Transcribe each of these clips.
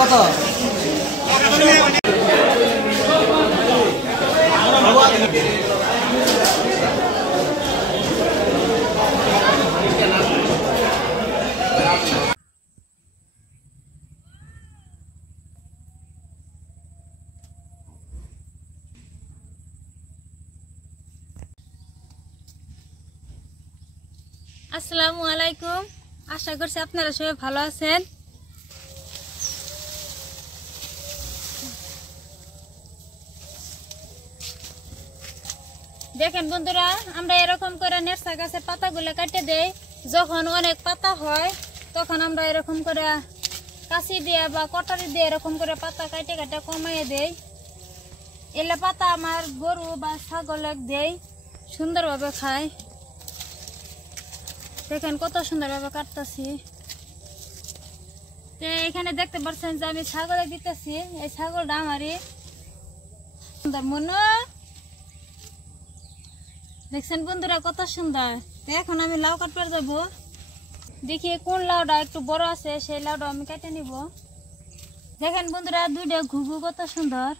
কত আসসালামু আলাইকুম। আশা করছি আপনারা সবাই ভালো আছেন। দেখেন বন্ধুরা, আমরা এরকম করে নেরসা গাছের পাতাগুলো কেটে দেই। যখন অনেক পাতা হয় তখন আমরা এরকম করে কাঁচি দিয়ে বা কটারি দিয়ে এরকম করে পাতা কেটে কেটে কমাইয়ে দেই। এলে পাতা আমার গরু বা ছাগল দেই, সুন্দরভাবে খায়। দেখেন কত সুন্দরভাবে কাটতেছি। এখানে দেখতে পাচ্ছেন যে আমি ছাগলে দিতেছি। এই ছাগলটা আমারই সুন্দর মনে দেখছেন বন্ধুরা, কত সুন্দর। এখন আমি লাউ কাটবার যাব। দেখি কোন লাউটা একটু বড় আছে, সেই লাউটা আমি কেটে নিব। দেখেন বন্ধুরা, দুইটা ঘুঘু কত সুন্দর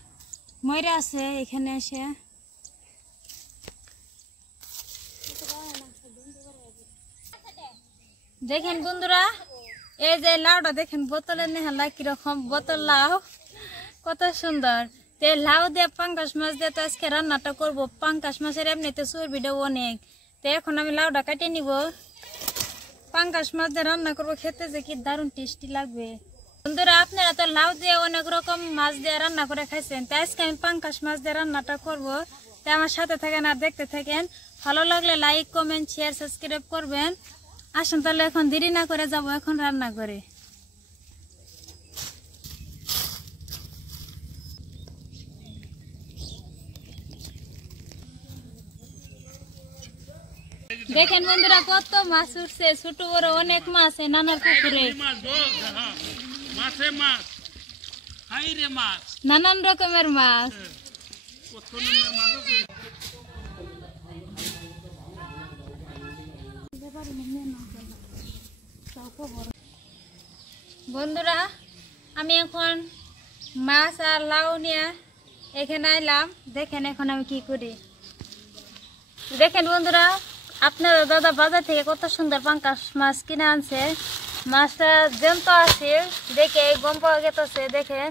ময়রা আছে এখানে এসে। দেখেন বন্ধুরা, এই যে লাউটা দেখেন বোতলের নেহালা কিরকম বোতল লাউ, কত সুন্দর। লাউ দিয়ে পাঙ্গাস মাছ দিয়ে তো আজকে রান্নাটা করবো। পাঙ্গাস মাছের এমনিতে চর্বিটা অনেক। তো এখন আমি লাউটা কাটে নিব। পাঙ্গাস মাছ দিয়ে রান্না করবো, খেতে যে কি দারুণ টেস্টি লাগবে। বন্ধুরা, আপনারা তো লাউ দিয়ে অনেক রকম মাছ দিয়ে রান্না করে খাইছেন। তো আজকে আমি পাঙ্গাস মাছ দিয়ে রান্নাটা করবো। তো আমার সাথে থাকেন আর দেখতে থাকেন। ভালো লাগলে লাইক, কমেন্ট, শেয়ার, সাবস্ক্রাইব করবেন। আসুন তাহলে এখন দেরি না করে যাব এখন রান্না করে। দেখেন বন্ধুরা, কত মাছ উঠছে, ছোট বড় অনেক মাছ নানার পুকুরে। নানান রকমের মাছ। বন্ধুরা, আমি এখন মাছ আর লাউ নিয়ে এখানে আইলাম। দেখেন এখন আমি কি করি। দেখেন বন্ধুরা, আপনারা দাদা বাজার থেকে কত সুন্দর পাঙ্গাস মাছ কিনে আনছে। মাছটা জ্যান্ত আছে দেখে গম পাওয়া গেছে। দেখেন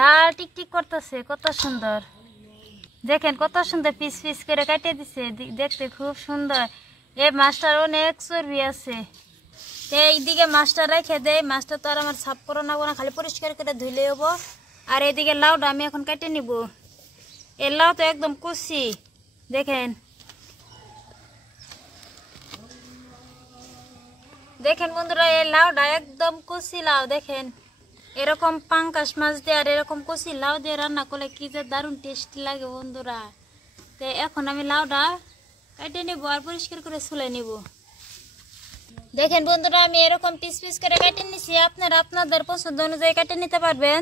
লাল টিকটিক করতেছে, কত সুন্দর। দেখেন কত সুন্দর পিস পিস করে কাটিয়ে দিছে, দেখতে খুব সুন্দর। এই মাছটার অনেক চর্বি আছে। এইদিকে মাছটা রেখে দেয়। মাছটা তো আর আমার সাফ করে নেবো না, খালি পরিষ্কার করে ধুলে হবো। আর এইদিকে লাউটা আমি এখন কেটে নিব। এই লাউ তো একদম কচি। দেখেন দেখেন বন্ধুরা, এই লাউটা একদম কচি লাউ। দেখেন এরকম পাঙ্গাস মাছ দিয়ে আর এরকম কচি লাউ দিয়ে রান্না করলে কি যে দারুণ টেস্টি লাগে বন্ধুরা। তো এখন আমি লাউটা কেটে নিব আর পরিষ্কার করে ছুলে নিব। দেখেন বন্ধুরা, আমি এরকম পিস পিস করে কেটে নিছি। আপনারা আপনাদের পছন্দ অনুযায়ী কেটে নিতে পারবেন।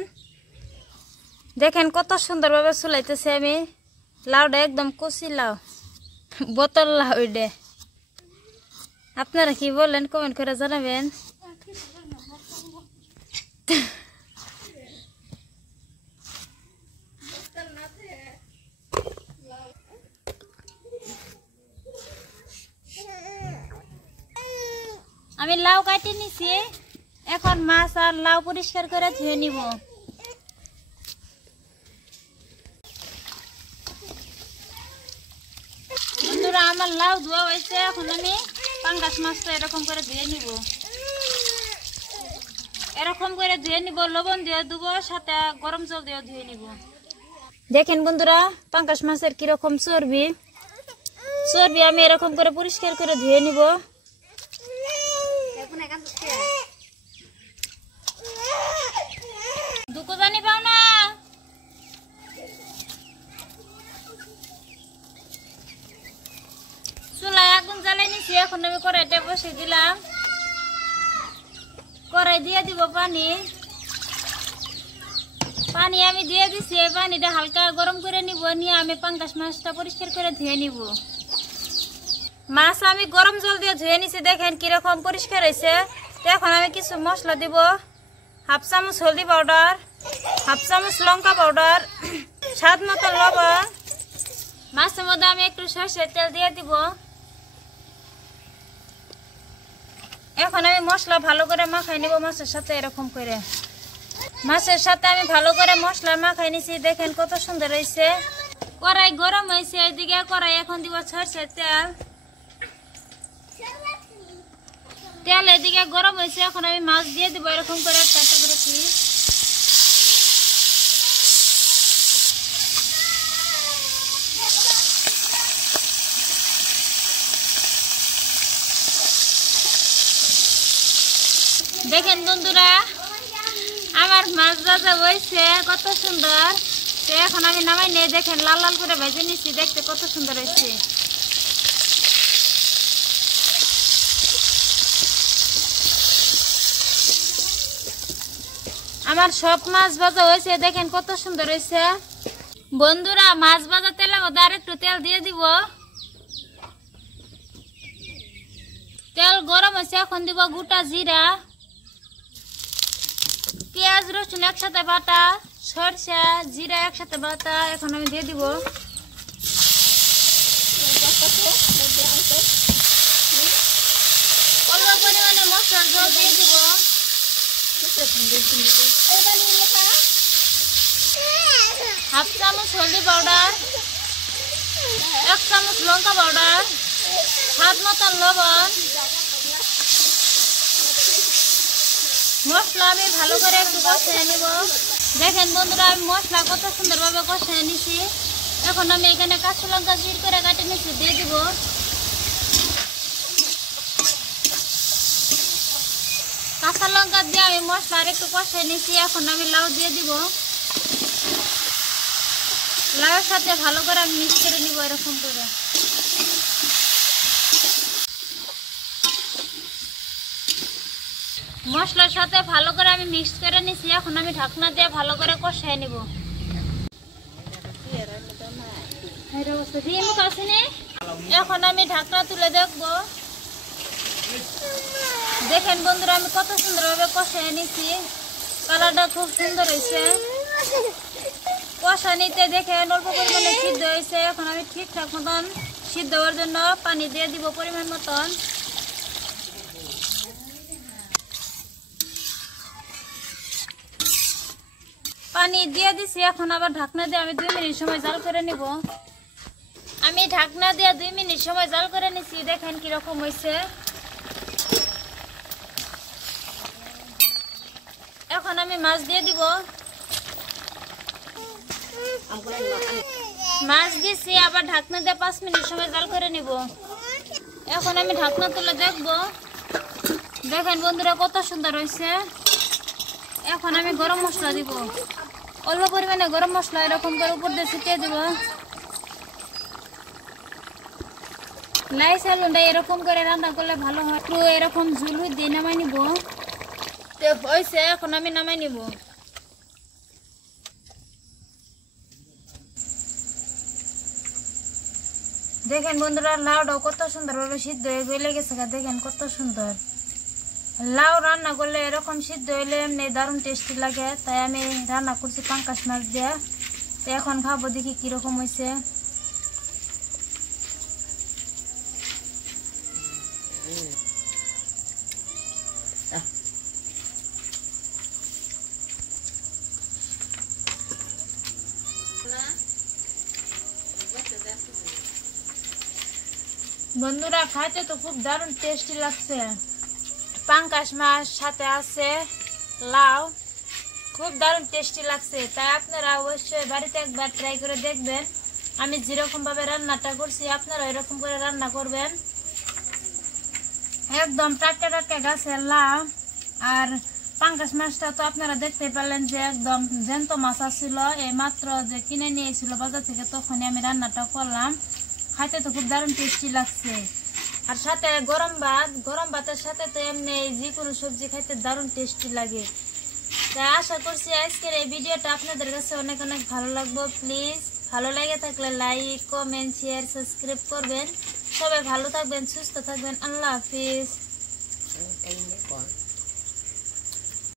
দেখেন কত সুন্দরভাবে ছুলাইতেছি আমি। লাউটা একদম কচি লাউ, বোতল লাউ। এটা আপনারা কি বলেন কমেন্ট করে জানাবেন। আমি লাউ কাটি নিছি। এখন মাছ আর লাউ পরিষ্কার করে ধুয়ে নিব। বন্ধুরা, আমার লাউ ধোয়া হয়েছে। এখন আমি পাঙ্গাস মাছটা এরকম করে ধুয়ে নিব। এরকম করে ধুয়ে নিব, লবণ দিয়ে দেব, সাথে গরম জল দিয়ে ধুয়ে নিব। দেখেন বন্ধুরা, পাঙ্গাস মাছের কিরকম চর্বি। চর্বি আমি এরকম করে পরিষ্কার করে ধুয়ে নিব। দুকো জানি পাও না। চুলায় আগুন জ্বালাই নিছি, এখন আমি কড়াইটা বসিয়ে দিলাম। কড়াই দিয়ে দিব পানি। পানি আমি দিয়ে দিছি, পানিটা হালকা গরম করে নিব, নিয়ে আমি পাঙ্গাস মাছটা পরিষ্কার করে ধুয়ে নিব। মাছ আমি গরম জল দিয়ে ধুয়ে নিছি, দেখেন কিরকম পরিষ্কার হয়েছে। তো এখন আমি কিছু মশলা দিব। হাফ চামচ হলদি পাউডার, হাফ চামচ লঙ্কা পাউডার, স্বাদ মতো লবণ। মাছের মধ্যে আমি একটু সরষের তেল দিয়ে দিব। এখন আমি মশলা ভালো করে মাখাই নিব মাছের সাথে। এরকম করে মাছের সাথে আমি ভালো করে মশলা মাখাই নিছি, দেখেন কত সুন্দর হয়েছে। কড়াই গরম হয়েছে, এদিকে কড়াই এখন দিব সরষের তেল। তেল এদিকে গরম হয়েছে, এখন আমি মাছ দিয়ে দিব এরকম করে একটা একটা করে পিস। দেখেন বন্ধুরা, আমার মাছ ভাজা হয়েছে কত সুন্দর। তো এখন আমি নামাই নিয়ে দেখেন লাল লাল করে ভেজে নিচ্ছি, দেখতে কত সুন্দর হয়েছে। আমার সব মাছ ভাজা হয়েছে, দেখেন কত সুন্দর হয়েছে। বন্ধুরা, মাছ ভাজা তেলের মধ্যে আর একটু তেল দিয়ে দিব। তেল গরম হয়েছে, এখন দিব গোটা জিরা, পেঁয়াজ রসুন একসাথে বাটা, সরষা জিরা একসাথে বাটা। এখন আমি দিয়ে দিব। অল্প পরিমাণে মশলার জল দিয়ে দিব। হাফ চামচ হলদি পাউডার, 1 চামচ লঙ্কা পাউডার, স্বাদ মতন লবণ। মশলা আমি ভালো করে একটু কষিয়ে নেব। দেখেন বন্ধুরা, আমি মশলা কত সুন্দরভাবে কষিয়ে নিছি। এখন আমি এখানে কাঁচা লঙ্কা জির করে কাটে নিচ্ছি, দিয়ে দিব। কাঁচা লঙ্কা দিয়ে আমি মশলা আর একটু কষিয়ে নিচ্ছি। এখন আমি লাউ দিয়ে দিব। লাউয়ের সাথে ভালো করে আমি মিক্স করে নিব এরকম করে। মশলার সাথে ভালো করে আমি মিক্স করে নিছি। এখন আমি ঢাকনা দিয়ে ভালো করে কষিয়ে নিব। এখন আমি ঢাকনা তুলে দেখব। দেখেন বন্ধুরা, আমি কত সুন্দরভাবে কষিয়ে নিছি। কালারটা খুব সুন্দর হয়েছে। কষা নিতে দেখেন অল্প পরিমাণে সিদ্ধ হয়েছে। এখন আমি ঠিকঠাক মতন সিদ্ধ হওয়ার জন্য পানি দিয়ে দিব পরিমাণ মতন। পানি দিয়ে দিছি। এখন আবার ঢাকনা দিয়ে আমি 2 মিনিট সময় জাল করে নিব। আমি ঢাকনা দিয়ে 2 মিনিট সময় জাল করে নিছি। দেখেন কিরকম হয়েছে। এখন আমি মাছ দিয়ে দিব। মাছ দিছি, আবার ঢাকনা দিয়ে 5 মিনিট সময় জাল করে নিব। এখন আমি ঢাকনা তুলে দেখব। দেখেন বন্ধুরা, কত সুন্দর হয়েছে। এখন আমি গরম মশলা দিব। অল্প পরিমাণে গরম মশলা এরকম করে উপর দিয়ে ছিটিয়ে দিব। লাই চালুনটা এরকম করে রান্না করলে ভালো হয়। একটু এরকম ঝুল দিয়ে নামাই নিব। হয়েছে, এখন আমি নামাই নিব। দেখেন বন্ধুরা, লাউটাও কত সুন্দরভাবে সিদ্ধ হয়ে গলে গেছে। দেখেন কত সুন্দর। লাউ রান্না করলে এরকম সিদ্ধ হইলে এমনি দারুণ টেস্টি লাগে। তাই আমি রান্না করছি পাঙ্গাস মাছ দিয়ে। তো এখন খাবো, দেখি কিরকম হয়েছে। বন্ধুরা, খাইতে তো খুব দারুণ টেস্টি লাগছে। পাঙ্গাস মাছ সাথে আছে লাউ, খুব দারুণ টেস্টি লাগছে। তাই আপনারা অবশ্যই বাড়িতে একবার ট্রাই করে দেখবেন। আমি যেরকম ভাবে রান্নাটা করছি আপনারা এরকম করে রান্না করবেন। একদম টাটকা টাটকা গাছের লাউ। আর পাঙ্গাস মাছটা তো আপনারা দেখতে পেলেন যে একদম জ্যান্ত মাছ ছিল, এই মাত্র যে কিনে নিয়েছিল বাজার থেকে, তখনই আমি রান্নাটা করলাম। খাইতে তো খুব দারুণ টেস্টি লাগছে। আর সাথে গরম ভাতের সাথে তো এমনি যে কোনো সবজি খাইতে দারুণ টেস্টি লাগে। তাই আশা করছি আজকের এই ভিডিওটা আপনাদের কাছে অনেক অনেক ভালো লাগবে। প্লিজ ভালো লাগে থাকলে লাইক, কমেন্ট, শেয়ার, সাবস্ক্রাইব করবেন। সবাই ভালো থাকবেন, সুস্থ থাকবেন। আল্লাহ হাফিজ।